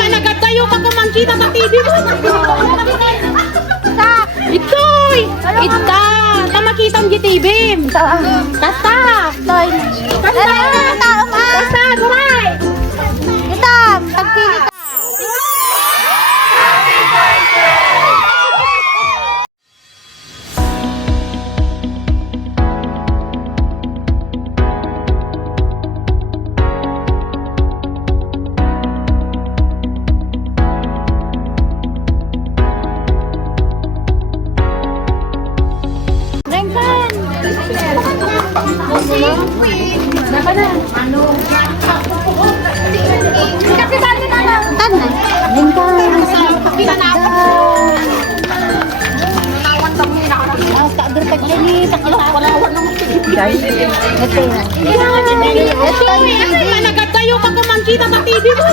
Managadayo ka kumangkita sa TV mo. Itoy! Ita! Tamakitang GTV! Kasta! Kasta! Duray! Itam, pagpili ka. Managadayo ka kumangkita sa TV mo.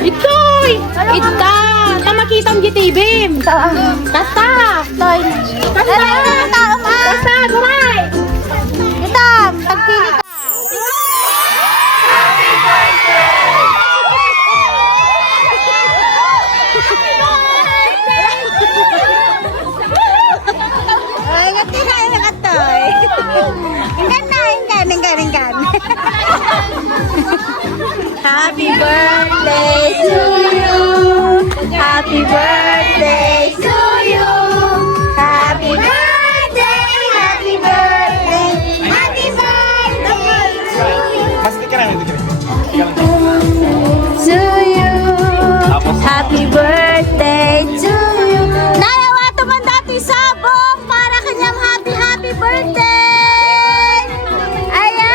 Itoy! Ita! Tamakitang GTV! Kasta! Kasta! Duray! Itam, pagpili ka. Happy birthday to you. Happy birthday to you. Happy birthday, happy birthday, happy birthday to you. To you. Happy birthday to you. Nayawa tuman dati sabong para kanyang happy birthday. Ayan.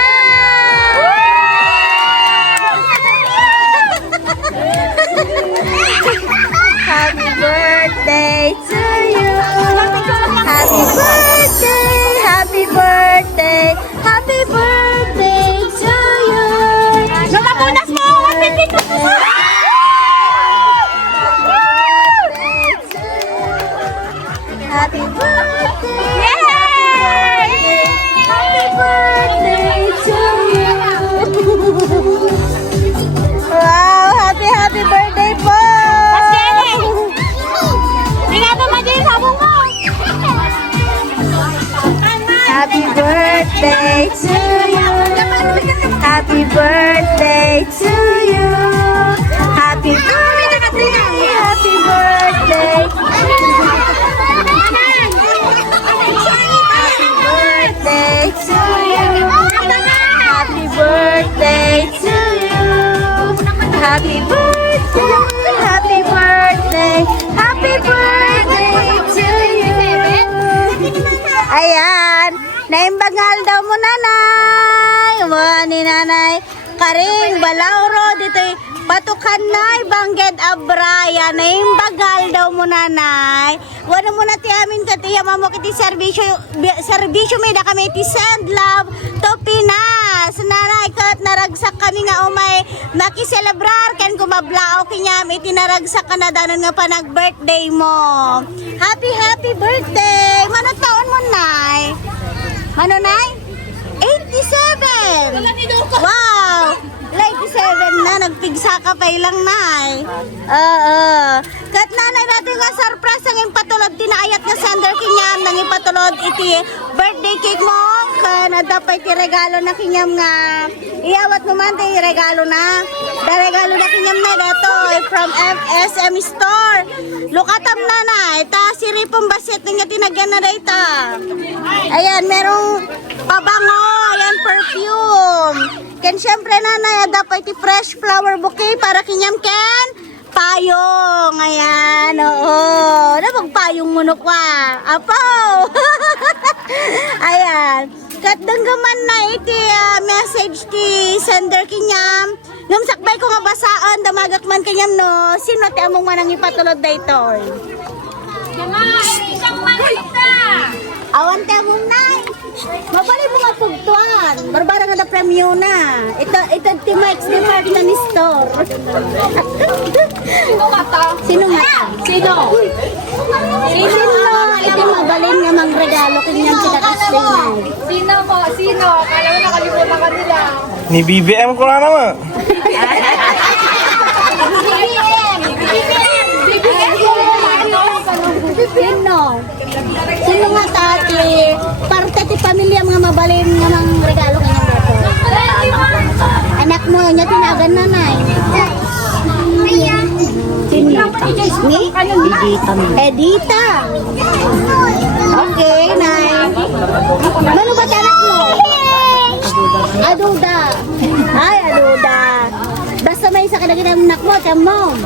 Happy birthday to you. Happy birthday, happy birthday, happy birthday to you. Namapunas mo! Happy birthday! Yay! Happy birthday to you! Wow! Happy birthday po! Happy birthday to you! Happy birthday to you! Happy birthday! Happy birthday! Birthday to you. Happy birthday to you. Happy birthday. Happy birthday. Happy birthday to you. Ayan. Naimbagal daw mo, nanay. Ni nanay Karing Balauro dito'y Patukan nay bangged abraya na imbagal daw mo nanay. Wala mo na ti amin katiya mamo kiti servisyo may da kami ti send love to Pinas. Nanay kat naragsak kami nga umay makiselebrar ken kumablao kinyam iti naragsak ka na danon nga pa nag birthday mo. Happy birthday. Manong taon mo nay? Mano nay? 87. Wow. 87 na, nagpigsa ka pa ilang nay. Kat nanay natin nga surprise ang impatulod, tinaayat nga sender kinyam nang impatulod iti birthday cake mo. Kana dapat iti regalo na kinyam nga. Iyawat mo man iti regalo na. Regalo na kinyam na dato from FSM Store. Lukatam nanay, ta siripong basit nga tinagyan na data. Ayan, merong pabango, ayan perfume. Ken syempre nanay, dapat iti fresh flower bouquet para kinyam ken payong. Ayan, oo. Napagpayong munok wa. Apo. Ayan. Kat denggaman na iti message ti sender kinyam. Ngumsakbay ko nga basaan, damagak man kinyam no. Sino ti among manang ipatulod daytoy? Isang manita! Awan ti among nay. Mabali mo nga pugtuan. Barbara nga from Yuna. Ito ti Mike's department store. Sino ka ta? Sino nga? Sino? Sino? Ito magaling nga mang regalo kanyang pinaka-display na. Sino po? Sino? Kala mo nakalimutan ka nila. Ni BBM ko na naman. Sino? Sino nga tati? Parte ti pamilya mga mabalin nga mang regalo kanyang gato. Anak mo niya tinagan nanay. Sino? Ni? Edita. Okay, nay. Ano ba anak mo? Aduda. Ay, aduda. Basta may isa ka na ginamnak mo, tiyan mo.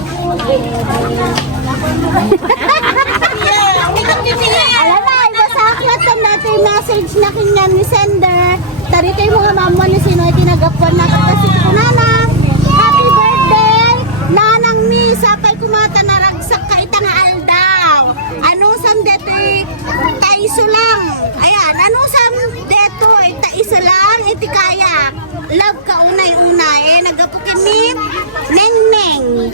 Alam na, basta aklat ka natin yung message na kinyan ni sender. Tari kayo mga mamo ni sino ay tinagapon na kasi ko nanang. Happy birthday! Nanang mi, sapay kumata na ragsak ka ita nga aldaw. Anong sam deto taiso lang. Ayan, anong sam deto taiso lang iti kaya. Love ka unay-unay. Nagapukin ni Neng-Neng.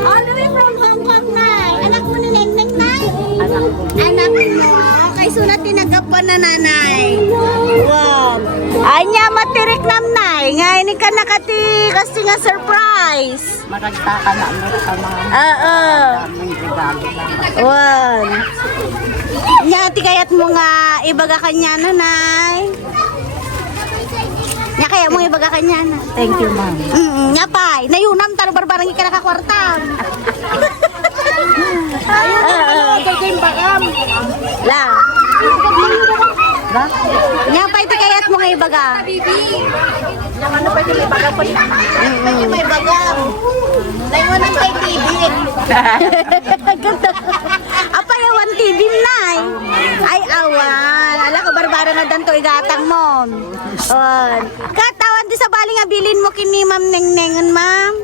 All the way from Hong Kong, Nay. Anak mo ni Neng-Neng, Nay? Anak mo. Okay, sunat tinagapon na nanay. Wow. Anya, matirik nam, Nay. Ngayon ka nakati kasi nga surprise. Maragtaka na mo sa mga Oo. daming regalo lang. Wow. Nya, kayat mo nga ibaga kanya, Nay. Nya, kaya mo ibaga kanya, na. Thank you, ma'am. Nya, pay. Nayunam, taro barbarang ka nakakwartam. La. Ba? Nya, pay, kayat mo nga ibaga. Yung ano pa yung baga po niya? May baga. Nayunam kay TV. Apa yawan TV, Nay? Ay, awan. Ala ko, barbara na danto igatang mo. Katawan di sa bali nga bilin mo kini Ma'am Neng-Nengon, Ma'am.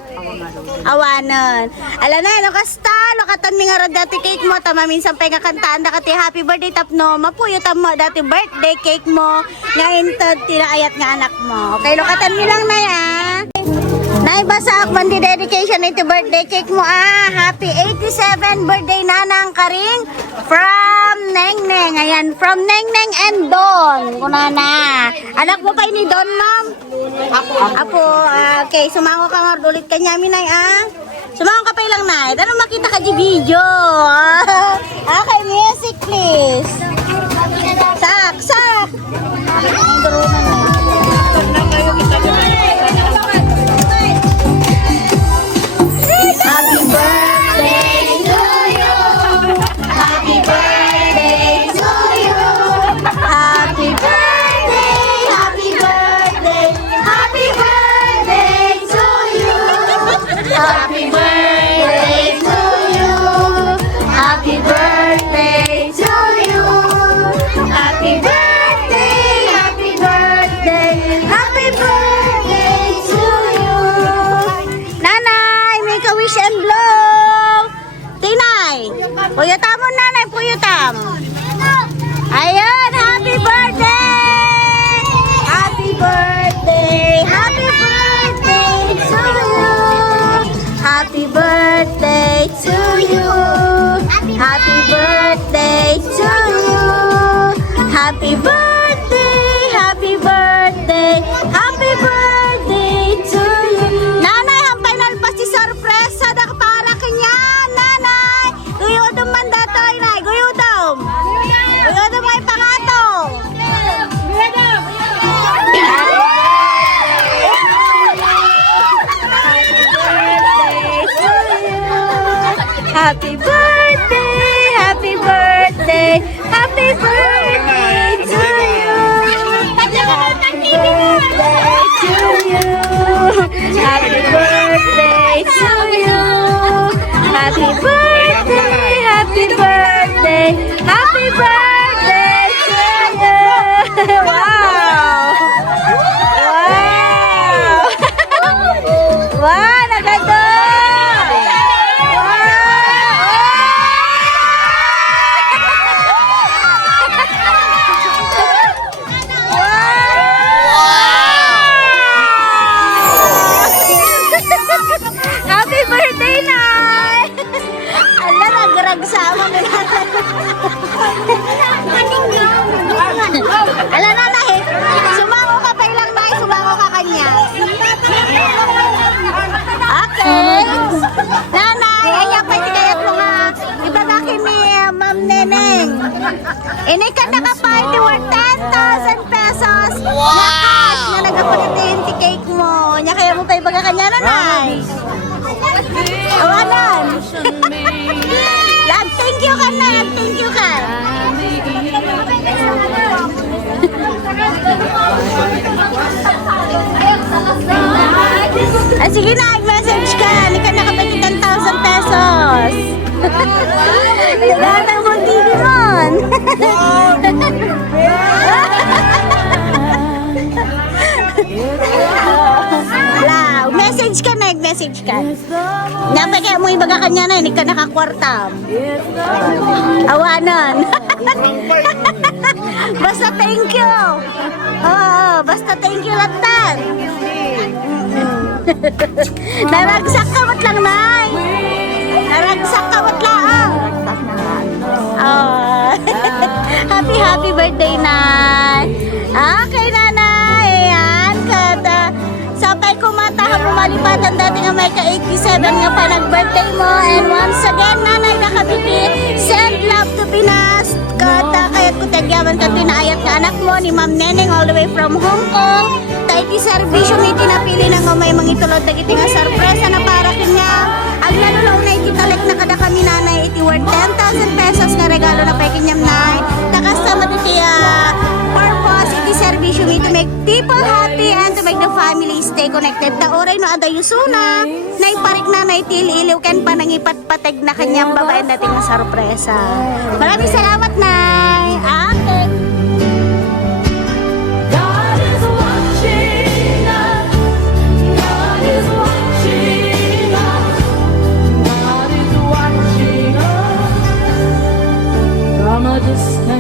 Awanon. Ala na, ano kasta? Lokatan mi nga ro dati cake mo. Tama minsan pa nga kantaan da kati happy birthday tapno. Mapuyo mo dati birthday cake mo. Nga intod tinaayat nga anak mo. Okay, lokatan mi lang na ya. Naibasak man di dedication ito birthday cake mo Happy 87 birthday nanang Karing from Neng-Neng. Ayan, from Neng-Neng and Don. Kunana. Anak mo pa ni Don, Ma'am? Apo. Okay, sumango ka nga ulit kanya minay Sumango ka pa ilang nay. Ano makita ka di video? Okay, music please. Sak. Happy birthday to you. Happy birthday to you. Happy birthday, happy birthday, happy birthday to you. Happy birthday to you. Happy birthday to you. Happy birthday, happy birthday, happy birthday to you. Nanay, may ka-wish and blow. Tinay, puyutam mo nanay, puyutam. Ayun, happy birthday! Happy birthday! Happy birthday to you! Happy birthday to you! Happy birthday to you! Happy birthday! Happy birthday! Happy birthday to you! Nanay, ang final pa si sorpresa na para kanya, nanay! Guyodom man datoy, nay! Guyodom! Guyodom ay pangatong! Happy birthday, happy birthday, happy birthday to you. Happy birthday to you. Happy birthday to you. Happy birthday, happy birthday, happy birthday to you. Wow! Wow! Wow, naganda! Wow! Neng. Ini ka naka-party worth 10,000 pesos. Wow! Na cash na nagapagati cake mo. Nya kaya mo pa ibaga kanya na, Nay. Awanan. Lag, thank you ka na. Thank you ka. Ay, sige na, message ka. Hindi ka nakapagit 10,000 pesos. Lahat ang mga TV mon. Wow, message ka na, message ka. Napagay mo ibaga kanya na, hindi ka nakakwartam. Awanan. Basta thank you. Oo, basta thank you latan. Naragsak ka mo't lang, Nay. Naragsak ka mo't lang. Oh. Happy birthday, Nay. Okay, Nanay. Ayan, kada sabay kumataha mo malipatan dati nga may ka-87 nga pa nag-birthday mo. And once again, Nanay Nakabiti, send love to Pinas. Kata kaya't kutagyaman ka pinaayat nga anak mo ni Ma'am Neneng all the way from Hong Kong. Tayo ti servisyo may tinapili na nga may mangitulod na iti nga sorpresa na para kanya. Ang lalulaw na iti talik na kada kami, Nanay, iti worth 10,000 pesos nga regalo na pa kinyam, Nay. Takasama iti purpose iti servisyo may to make people happy and to make the family stay connected. Taoray no ada yusuna na iparik na iti iliw ken panangipat pateg na kanyang babae nating nga sorpresa. Maraming salamat, Nay. Okay. God is watching us. God is watching us. God is watching us from a distance.